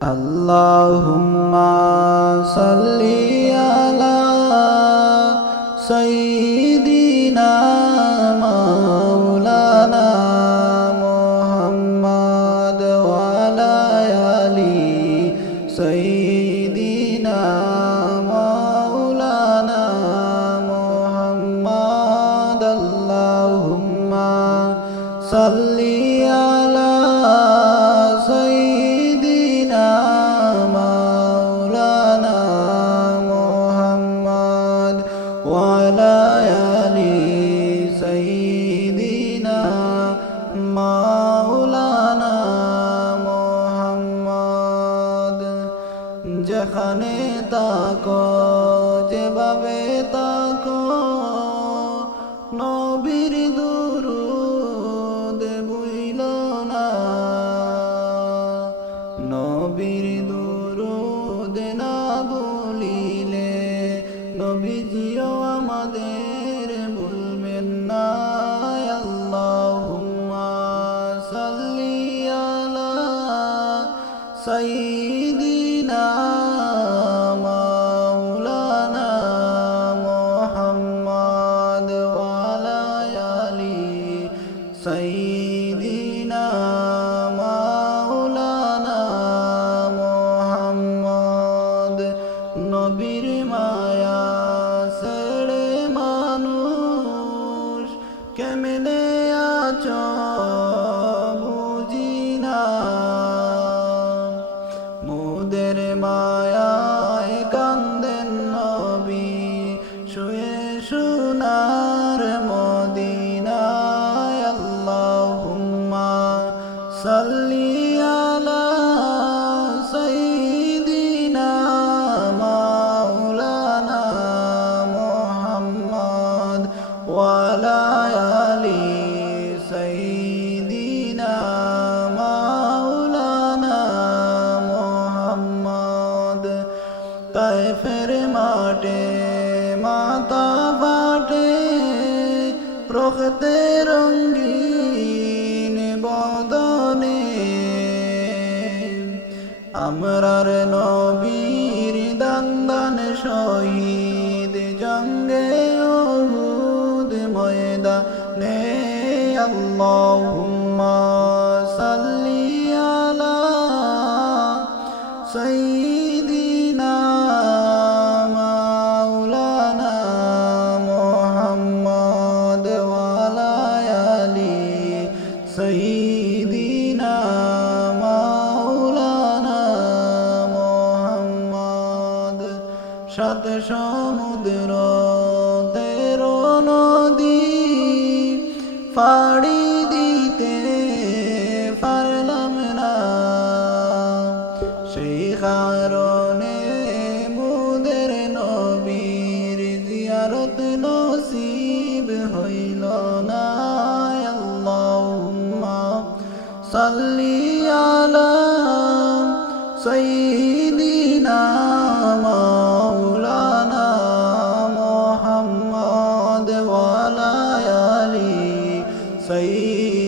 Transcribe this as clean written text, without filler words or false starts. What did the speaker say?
আল্লাহুম্মা সাল্লি আলা সাইয়্যিদিনা মাওলানা মুহাম্মদ ওয়া আলা আলি সাইয়্যিদিনা মাওলানা মুহাম্মদ আল্লাহুম্মা সাল্লি আলা وعلى آل سيدنا مولانا محمد যেখানে তাকো যেভাবে তাকো নবীর দুরূদ ভুইলো না নবীর দুরূদ না ভুলিলে নবীজিও আমাদের ভুলবেন না আল্লাহুম্মা সাল্লি আলা সাইয়্যিদিনা মাওলানা মুহাম্মদ ওয়া আলা আলি সাইয়্যিদিনা মাওলানা মুহাম্মদ নবীর মায়া ছেড়ে মানুষ কেমনে আছো বুঝি না মোদের মায়ায় কান্দেন নবী শুয়ে সোনার মদিনায় আল্লাহুম্মা সাল্লি আলা সাইয়্যিদিনা মাওলানা মুহাম্মদ ওয়া আলা আলি সাইয়্যিদিনা মাওলানা মুহাম্মদ তায়েফের মাঠে মাথা ফাটে প্রখতে রঙ্গিন বদনে আমরার নবীর দান শহীদ জঙ্গে উহুদ ময়দানে আল্লাহুম্মা সাল্লি আলা সাইয়্যিদিনা মাওলানা মুহাম্মদ ওয়া আলা আলি সাইয়্যিদিনা মাওলানা মুহাম্মদ সাত সমুদ্র 13 নদী পাড়ি দিতে পারলাম না সেই কারণে মোদের নবীর জিয়ারত নসিব হইল না আল্লাহুম্মা সাল্লি আলা সাইয়্যিদিনা মাওলানা মুহাম্মদ ওয়া আলা আলি সাইয়্যিদিনা